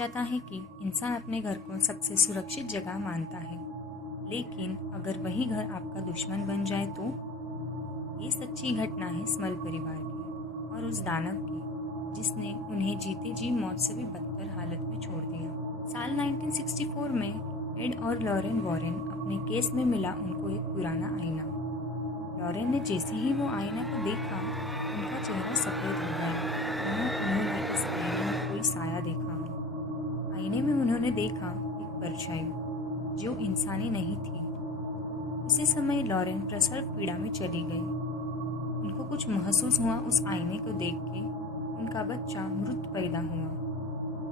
जाता है कि इंसान अपने घर को सबसे सुरक्षित जगह मानता है, लेकिन अगर वही घर आपका दुश्मन बन जाए तो? ये सच्ची घटना है स्मल परिवार की और उस दानव की जिसने उन्हें जीते जी मौत से भी बदतर हालत में छोड़ दिया। साल 1964 में एड और लॉरेन वॉरेन अपने केस में मिला उनको एक पुराना आईना। लॉरेन ने जैसे ही वो आईना को देखा, उनका चेहरा सफ़ेद हो गया। उन्होंने इस आईने में कोई साया देखा। आईने में उन्होंने देखा एक परछाई जो इंसानी नहीं थी। उसी समय लॉरेन प्रसव पीड़ा में चली गई। उनको कुछ महसूस हुआ उस आईने को देख के। उनका बच्चा मृत पैदा हुआ,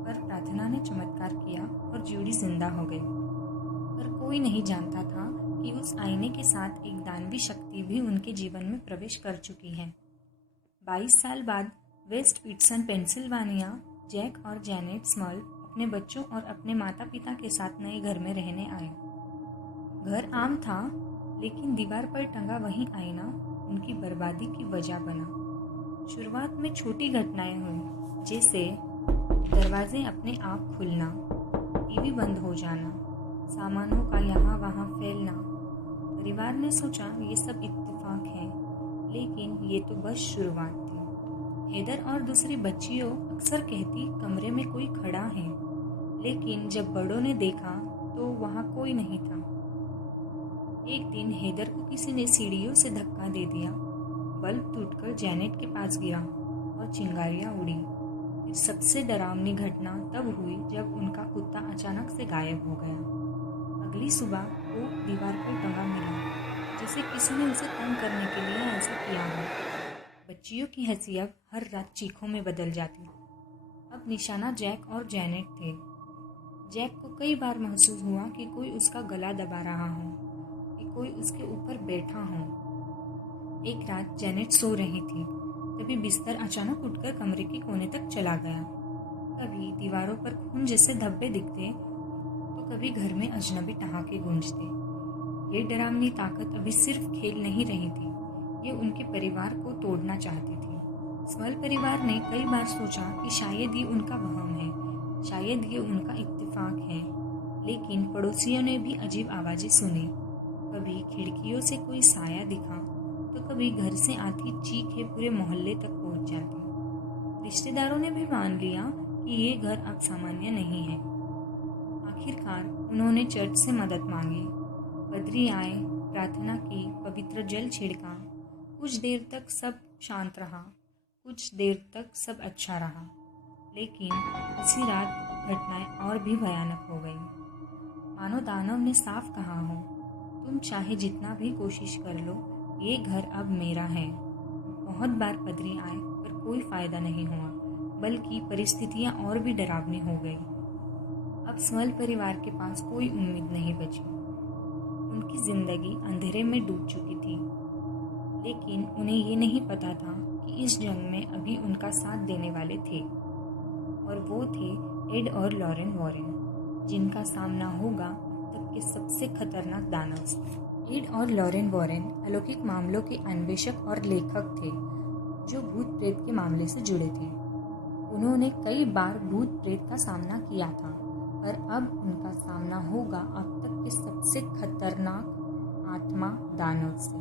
पर प्रार्थना ने चमत्कार किया और जूडी जिंदा हो गई। पर कोई नहीं जानता था कि उस आईने के साथ एक दानवी शक्ति भी उनके जीवन में प्रवेश कर चुकी है। 22 साल बाद वेस्ट पिटसन पेंसिल्वानिया, जैक और जैनेट स्मॉल अपने बच्चों और अपने माता पिता के साथ नए घर में रहने आए। घर आम था, लेकिन दीवार पर टंगा वही आईना उनकी बर्बादी की वजह बना। शुरुआत में छोटी घटनाएं हुई, जैसे दरवाजे अपने आप खुलना, टीवी बंद हो जाना, सामानों का यहाँ वहाँ फैलना। परिवार ने सोचा ये सब इत्तेफाक है, लेकिन ये तो बस शुरुआत थी। हेदर और दूसरी बच्चियों अक्सर कहती कमरे में कोई खड़ा है, लेकिन जब बड़ों ने देखा तो वहाँ कोई नहीं था। एक दिन हेदर को किसी ने सीढ़ियों से धक्का दे दिया। बल्ब टूटकर जैनेट के पास गिरा और चिंगारियां उड़ी। फिर सबसे डरावनी घटना तब हुई जब उनका कुत्ता अचानक से गायब हो गया। अगली सुबह वो दीवार पर टंगा मिला, जैसे किसी ने उसे तंग करने के लिए ऐसा किया हो। बच्चियों की हंसी अब हर रात चीखों में बदल जाती। अब निशाना जैक और जैनेट थे। जैक को कई बार महसूस हुआ कि कोई उसका गला दबा रहा हो, कि कोई उसके ऊपर बैठा हो। एक रात जैनेट सो रही थी, तभी बिस्तर अचानक उठकर कमरे के कोने तक चला गया। कभी दीवारों पर खून जैसे धब्बे दिखते, तो कभी घर में अजनबी ठहाके गूंजते। ये डरावनी ताकत अभी सिर्फ खेल नहीं रही थी, ये उनके परिवार को तोड़ना चाहती थी। स्मॉल परिवार ने कई बार सोचा कि शायद ये उनका वहम है, शायद ये उनका इत्तेफाक है, लेकिन पड़ोसियों ने भी अजीब आवाजें सुनी। कभी खिड़कियों से कोई साया दिखा, तो कभी घर से आती चीखें पूरे मोहल्ले तक पहुंच जाती। रिश्तेदारों ने भी मान लिया कि ये घर अब सामान्य नहीं है। आखिरकार उन्होंने चर्च से मदद मांगी। पादरी आए, प्रार्थना की, पवित्र जल छिड़का। कुछ देर तक सब शांत रहा, कुछ देर तक सब अच्छा रहा, लेकिन उसी रात घटनाएं और भी भयानक हो गई। मानो दानव ने साफ कहा हो, तुम चाहे जितना भी कोशिश कर लो, ये घर अब मेरा है। बहुत बार पादरी आए, पर कोई फायदा नहीं हुआ, बल्कि परिस्थितियां और भी डरावनी हो गई। अब स्मॉल परिवार के पास कोई उम्मीद नहीं बची। उनकी जिंदगी अंधेरे में डूब चुकी थी, लेकिन उन्हें ये नहीं पता था कि इस जंग में अभी उनका साथ देने वाले थे, और वो थे एड और लॉरेन वॉरेन, जिनका सामना होगा अब तक के सबसे खतरनाक दानव से। एड और लॉरेन वॉरेन अलौकिक मामलों के अन्वेषक और लेखक थे, जो भूत प्रेत के मामले से जुड़े थे। उन्होंने कई बार भूत प्रेत का सामना किया था, पर अब उनका सामना होगा अब तक के सबसे खतरनाक आत्मा दानव से।